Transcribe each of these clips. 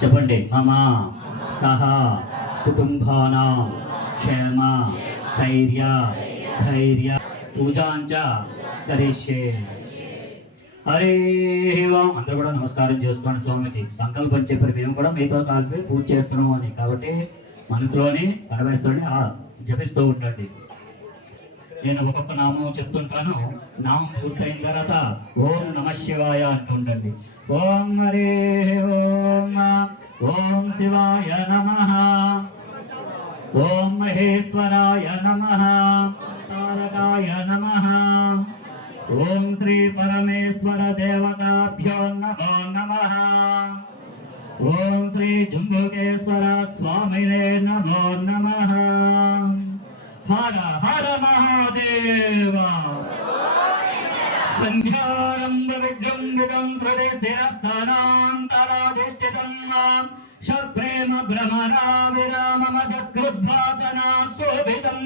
చెప్పండి. మమ సహ కుటుంబానాం క్షేమ స్థైర్య ధైర్య పూజాంచ కరిష్యే. హరే ఓం. అందరూ కూడా నమస్కారం చేసుకోండి స్వామికి. సంకల్పం చెప్పారు, మేము కూడా మీతో కలిపి పూజ చేస్తున్నాం అని. కాబట్టి మనసులోని కనవేస్తూనే జపిస్తూ ఉండండి. నేను ఒక్కొక్క నామం చెప్తుంటాను. నామం పూర్తయిన తర్వాత ఓం నమ శివాయ అంటుండండి. ఓం హరే ఓం. ఓం శివాయ నమః. ఓం మహేశ్వరాయ నమః. తారకాయ నమః. ఓం శ్రీ పరమేశ్వర దేవతాభ్యో నమో నమః. ఓం శ్రీ జంబుకేశ్వర స్వామినే నమో నమః. హర హర మహాదేవ. సంధ్యారంభ విజృంభితం హృదయ స్థిరస్థానాంతరాధిష్ఠితం షట్ప్రేమ భ్రమరా విరామమ సత్కృద్వాసనా శోభితం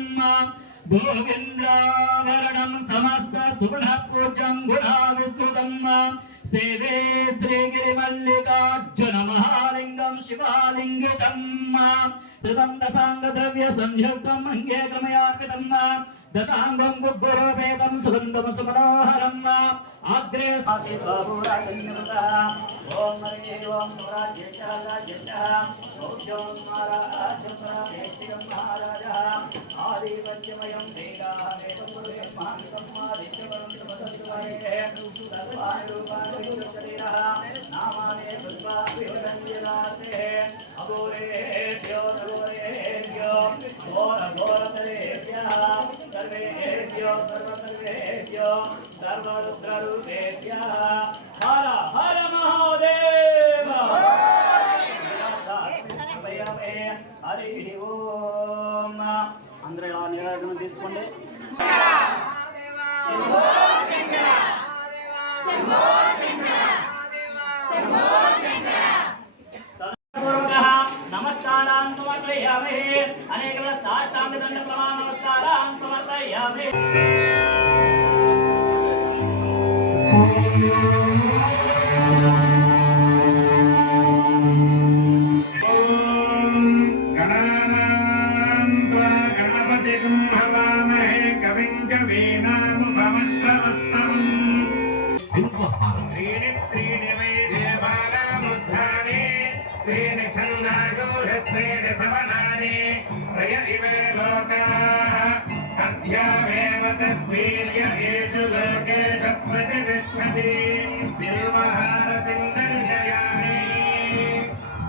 గోవింద్రాభరణం సమస్త సుగుణ పూజ్యం గుణా విస్తృతం సేవే శ్రీగిరిమల్లికార్జున మహాలింగం శివాలింగితం శృతం దశాంగ ద్రవ్య సంయుక్తం అంగేకమయార్పితం దశాంగం గుగ్గురోపేతం సుగంధం సుమనోహరం అగ్రే ఓం హరి ఓం మహారాజ ఆదిపంచమయం హర హర మహాదేవ. హరి ఓం. అందరూ ఇలా నిరాజనం తీసుకోండి. నమస్కారాన్ సమర్పయామి. అనేక సాష్టాంగ దండ ప్రమాణ నమస్కారాన్ సమర్పయామి.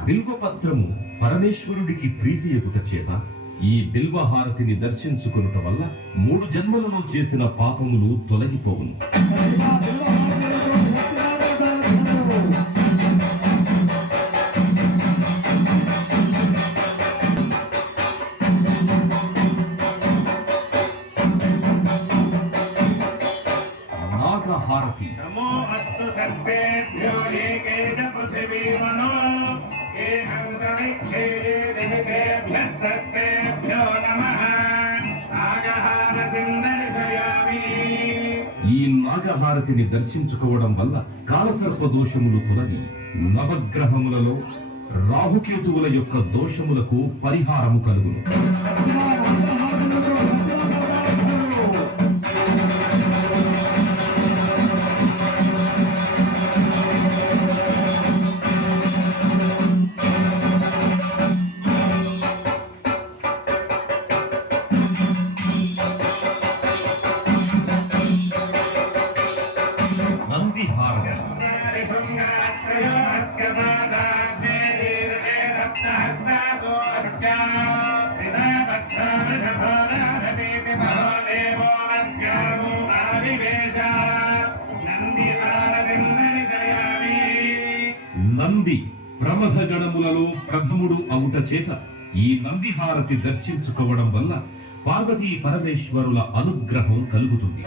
బిల్వపత్రము పరమేశ్వరుడికి ప్రీతి ఎగుట చేత ఈ బిల్వహారతిని దర్శించుకొనుట వల్ల 3 జన్మలలో చేసిన పాపములు తొలగిపోవును. నాగహారతి. నమో అస్తు సర్వేభ్యో ఏకేన పృథివీమనో ఈ నాగహారతిని దర్శించుకోవడం వల్ల కాలసర్ప దోషములు తొలగి నవగ్రహములలో రాహుకేతువుల యొక్క దోషములకు పరిహారము కలుగును. నంది ప్రమథ గణములలో ప్రథముడు అవుట చేత ఈ నంది హారతి దర్శించుకోవడం వల్ల పార్వతీ పరమేశ్వరుల అనుగ్రహం కలుగుతుంది.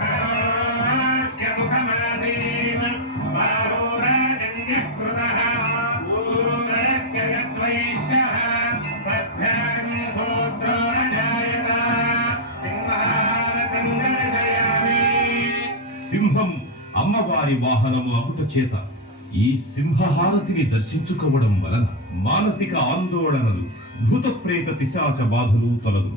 करोस्य मुखमासीत् बाहोराजन्यः कृतः ऊर्ध्वस्य यद्वैश्यः पद्भ्यां सूत्रो न जायत सिंहारतिं दर्शयामि సింహం అమ్మవారి వాహనము అగుట చేత ఈ సింహహారతిని దర్శించుకోవడం వలన మానసిక ఆందోళనలు భూత ప్రేత పిశాచ బాధలు తొలగు.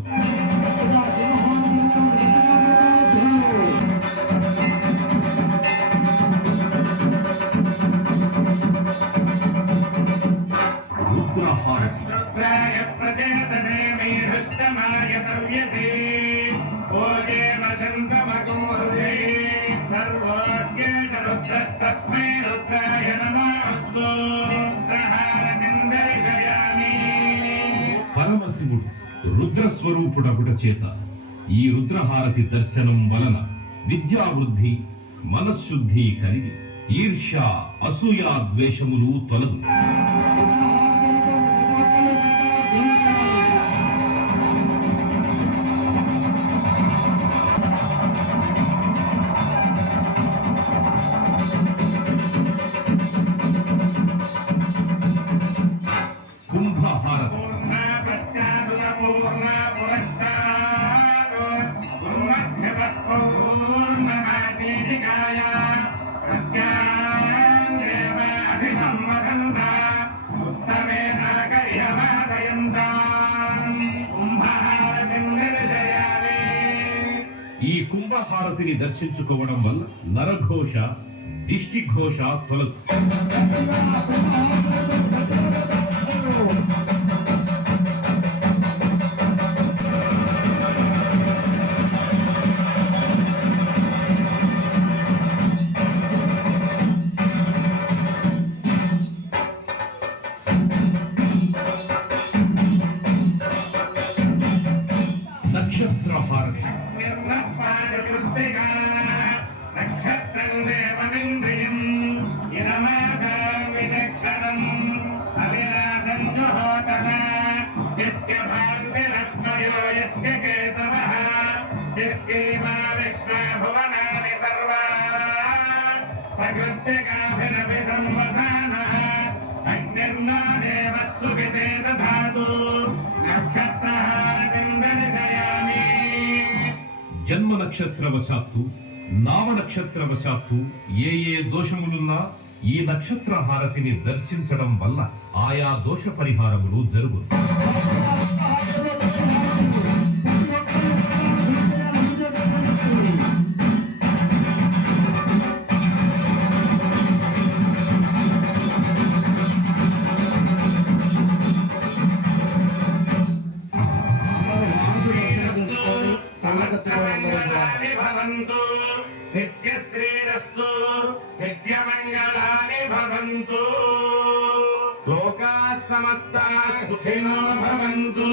రుద్రహారతి रुद्राय प्रचेतसे मेढुष्टमाय तव्यसे भोगे वसन्तमकुं हृदे सर्वोज्ञेश रुद्रस्तस्मै रुद्राय नमोऽस्तु रुद्रहारतिं दर्शयामि పరమశివుడు రుద్ర స్వరూపుడగుట చేత ఈ రుద్రహారతి దర్శనం వలన విద్యావృద్ధి మనశ్శుద్ధి కలిగి ఈర్ష్య అసూయ ద్వేషములు తొలగు. కుంభహారతి पूर्णा पश्चादुरपूर्णा पुरस्तात् पूर्वध्यतः पूर्णमासीदिकाय अस्यां देव अधिसंवसन्ता उत्तमेनाकर्यमादयन्ताम् कुम्भहारतिं निर्जयामि ఈ కుంభహారతిని దర్శించుకోవడం వల్ల నరఘోష దిష్టి ఘోష తొలగు. నక్షత్రహారతి नक्षत्रं देवमिन्द्रियम् इदमासां विलक्षणम् अविनाशं जुहोतन यस्य भाग्यरश्मयो यस्य केतवः यस्यैमा विश्वा भुवनानि सर्वा सकृत्यकाभिरपि संवसानः अग्निर्नो देवः सुविते दधातु नक्षत्रहारतिं दर्शयामि జన్మ నక్షత్రవశాత్తు నామ నక్షత్రవశాత్తు ఏ దోషములున్నా ఈ నక్షత్ర హారతిని దర్శించడం వల్ల ఆయా దోష పరిహారములు జరుగు. సమస్తమంగళాని భవంతు నిత్యశ్రీరస్తు నిత్యమంగళాని భవంతు లోకాః సమస్తాః సుఖినో భవంతు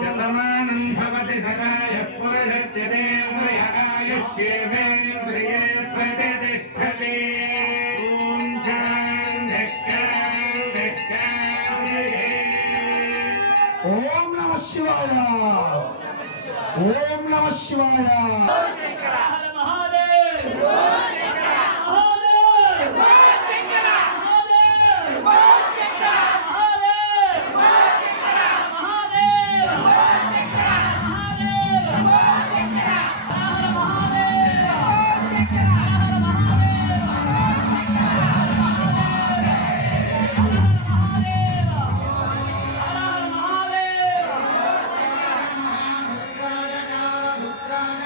శతమానం భవతి సదాయః పురుషస్య దేవ్యకాయస్యేవేంద్రియే ప్రతిష్టతి ఓం శాంతిః శాంతిః శాంతిః. ఓం నమః శివాయ ఓం నమః శివాయ హర మహాదేవ్ మహాదేవ్ మహాదేవ్ రుద్రాయ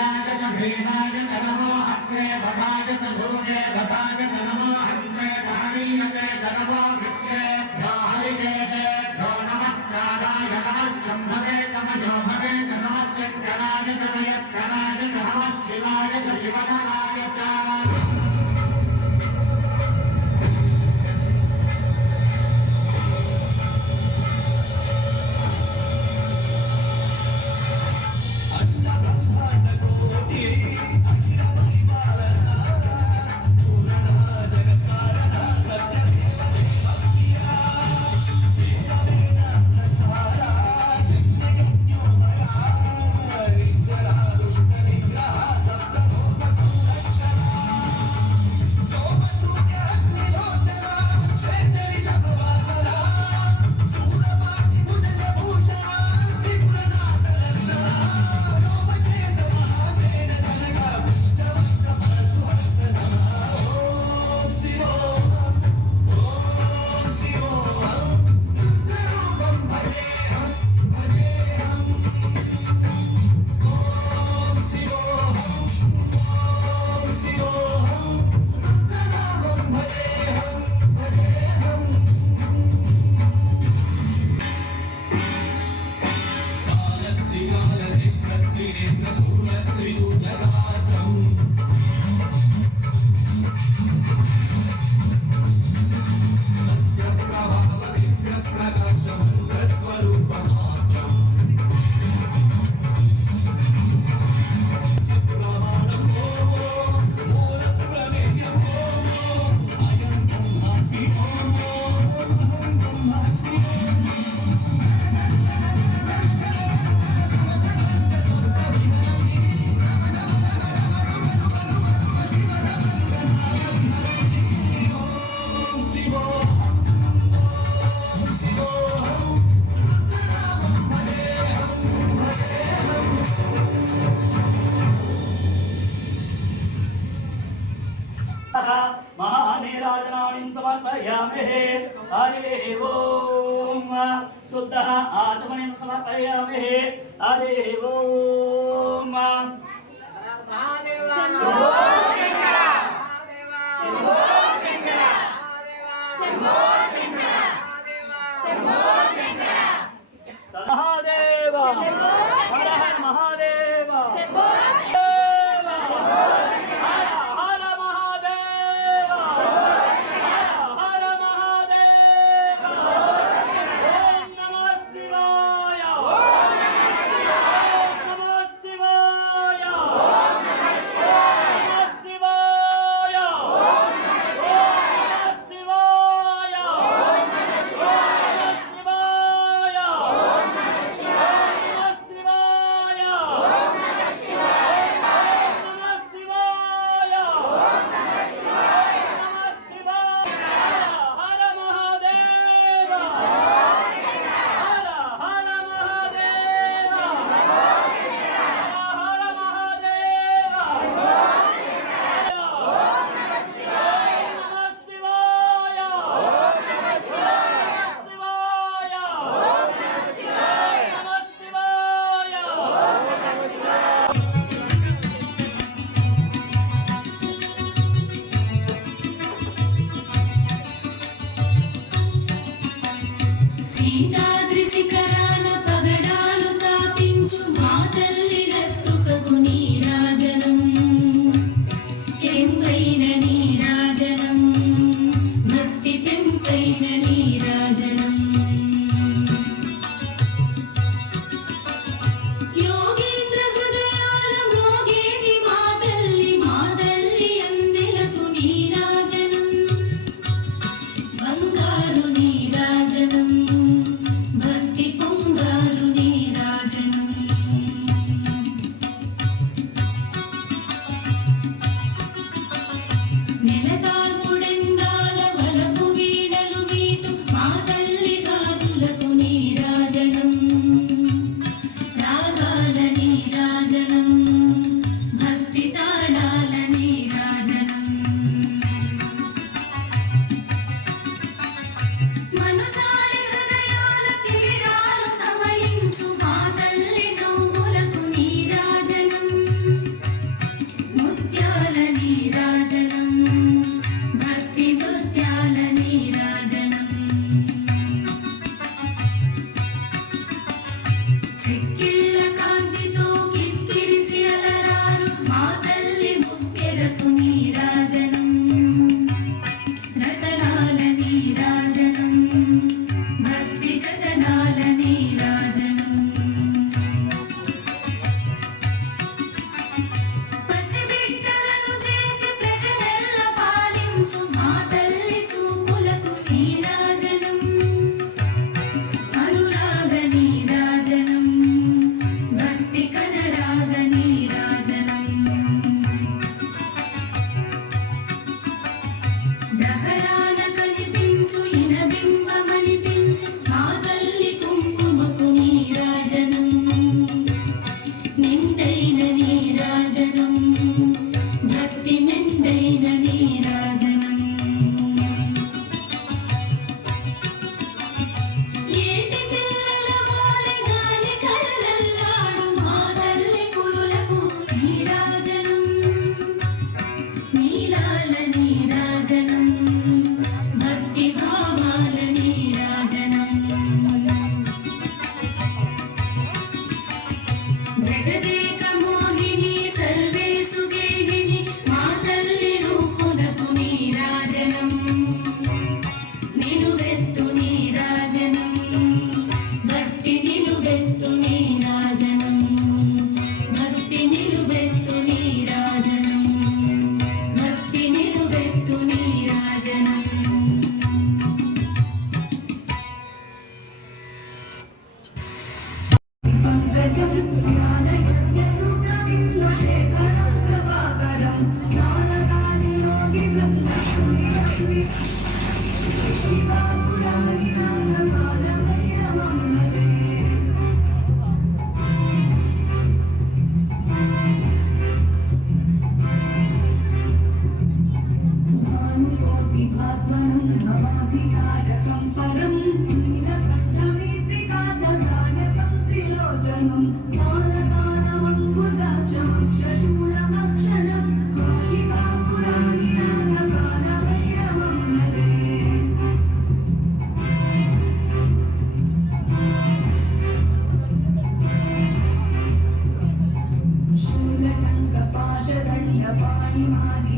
वीराय च भीमाय च नमो अग्रे बधाय च धूरे बधाय च नमो अग्रे धानीय च नमो वृक्षेभ्यो हरिकेभ्यो नमस्काराय नमः शम्भवे च मयोभवे च नमः शङ्कराय च मयस्कराय च नमः शिवाय च शिवधराय च महानीराजनानिं समर्पयामहे हरिः ओम् शुद्धः आचमनीं समर्पयामहे हरिः ओम् महादेव हर हर महादेव ॐ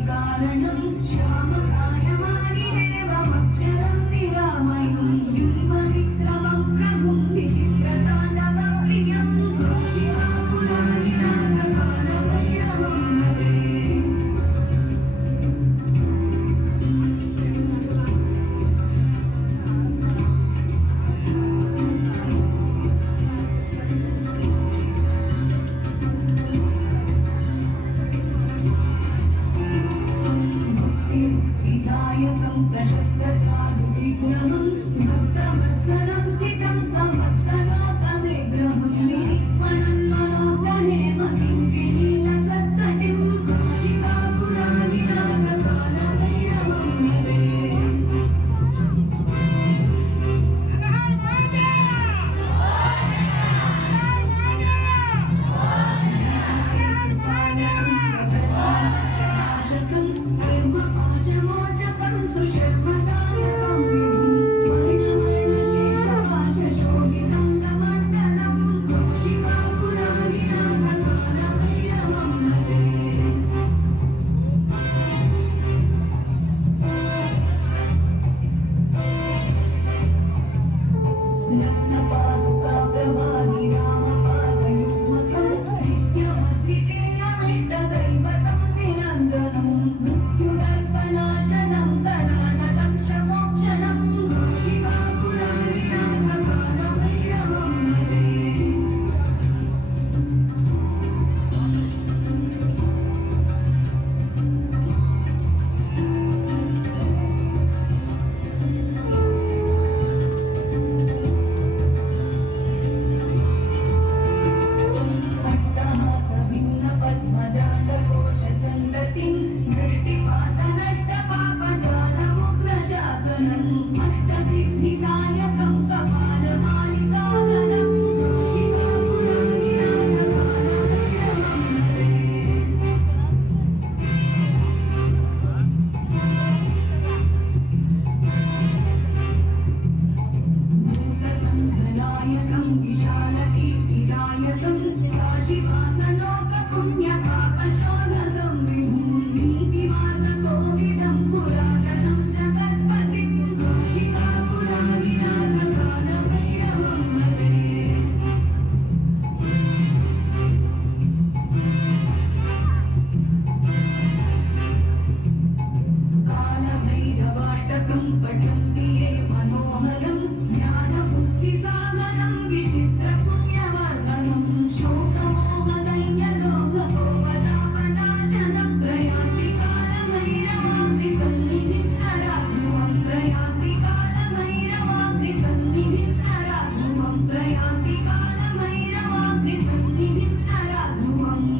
कारणं श्यामकायमादिदेवमक्षरं निरामयं दीपविक्रमं प्रभुं विचित्रताण्डवप्रियं कौशिकापुरारिनाथकालभैरवं भजे विनायकं प्रशस्तचारुविग्रहं भक्तवत्सलं स्थितं समस्तलोकविग्रहं निरीक्षणन्मनोगहेमतिं किरीटसत्सटिं कौशिकापुरारिनाथकालभैरवं भजे नाशकं कर्मपाशमोचकं सुशर्मदायकं विभुं स्वर्णवर्णशेषपाशशोभितं कमण्डलं कौशिकापुरारिनाथकालभैरवं भजे रत्नपादुकाप्रभानि रामपादयुग्मकं नित्यमद्वितीयमिष्टदैवतं निरञ्जनं मृत्युदर्पनाशनं कलानलं श्रमोक्षणं कौशिकापुरारिनाथकालभैरवं भजे अट्टहासभिन्नपद्मजाण्डकोशसन्ततिं दृष्टिपातनष्टपापजालमुग्नशासनम् अष्टसिद्धिदायकं कपालमालिकाधरं कौशिकापुरारिनाथकालभैरवं भजे भूतसङ्घनायकं विशालकीर्तिदायकं काशीवासलोकपुण्यपापशोधकं विभुं नीतिमार्गकोविदं पुरातनं जगत्पतिं कौशिकापुरारिनाथकालभैरवं भजे कालभैरवाष्टकं पठन्ति ये मनोहरं ज्ञानमुक्तिसागरं विचित्रपुण्यवर्धनं शोकमोहदैन्यलोकगोपतापनाशनं प्रयान्ति कालभैरवाग्रिसन्निधिं नराध्रुवं प्रयान्ति कालभैरवाग्रिसन्निधिं नराध्रुवं प्रयान्ति कालभैरवाग्रिसन्निधिं नराध्रुवम्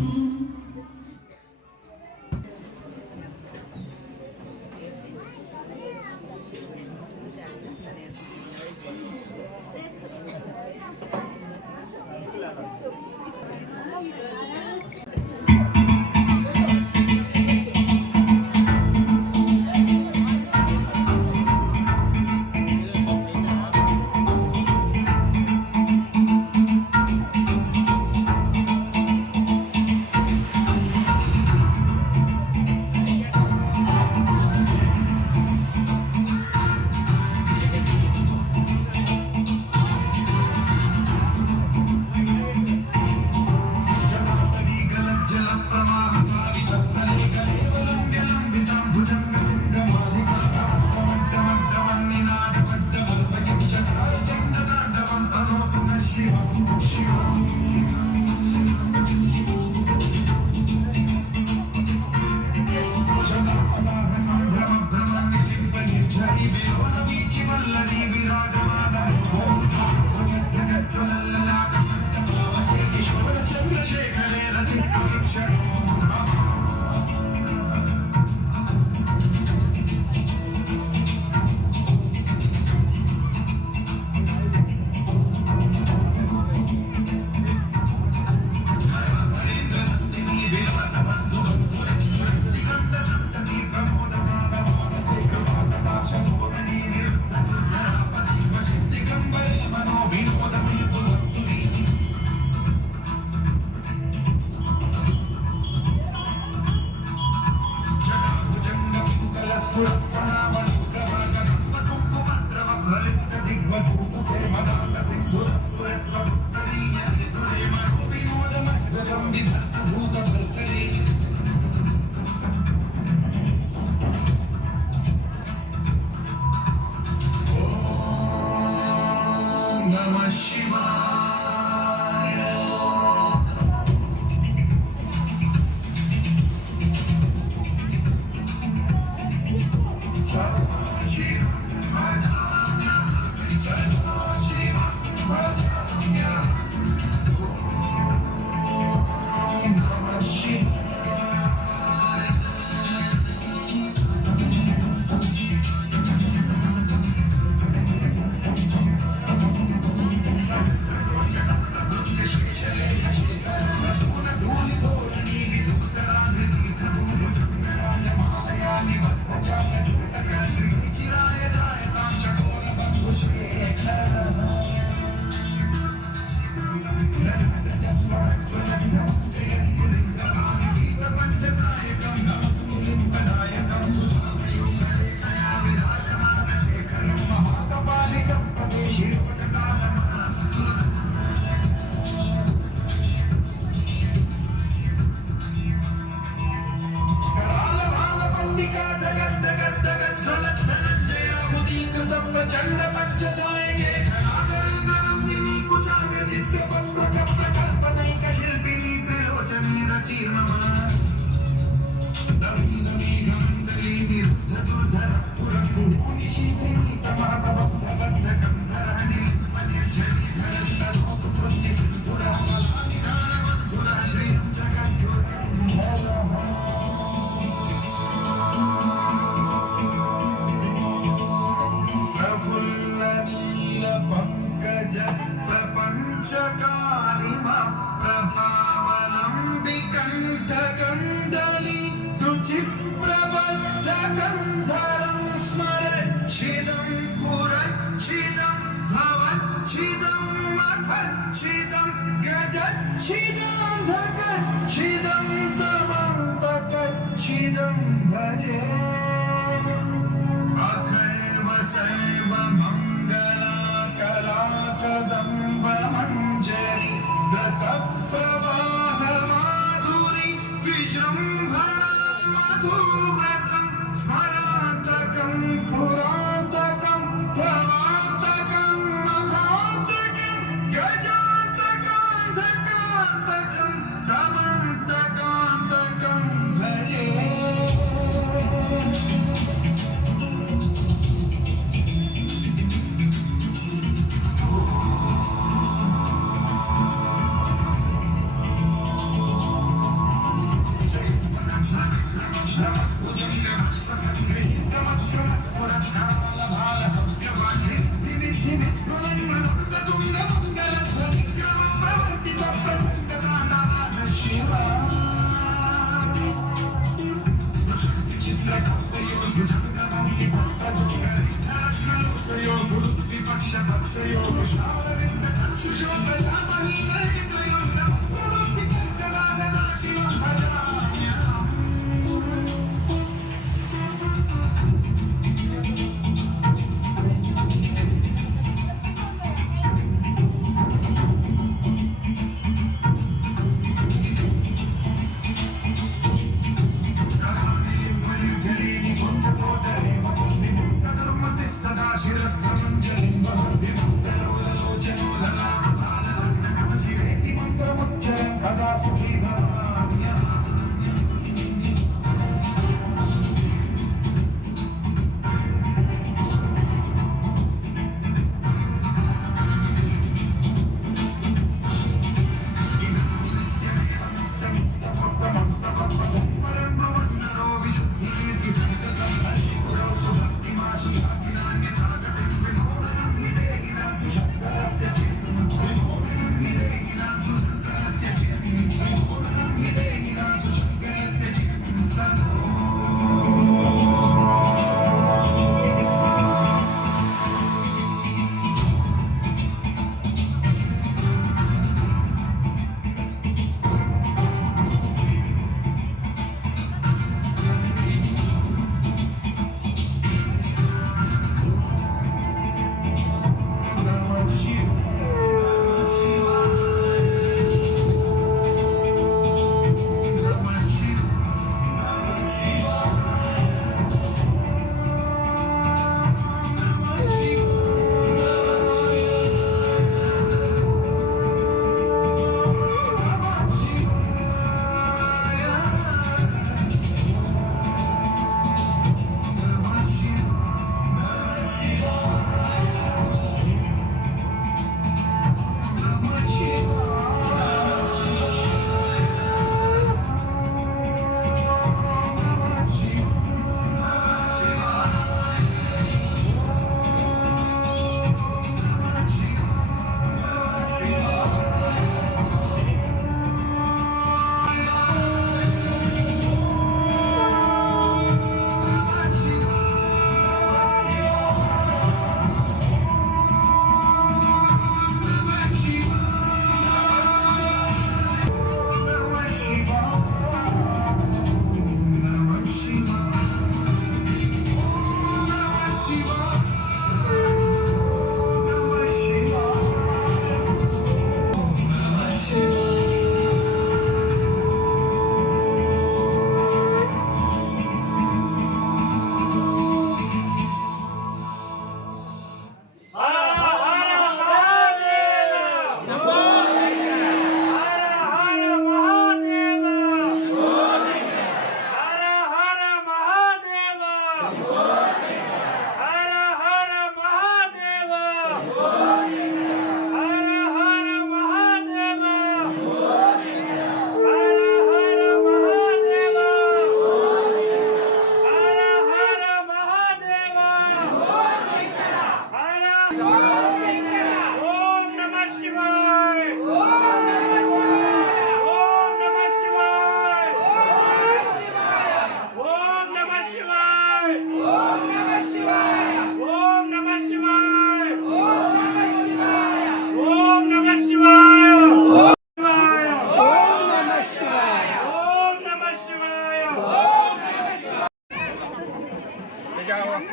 సదా శిరస్థమంజలి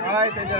హాయ్ తేజ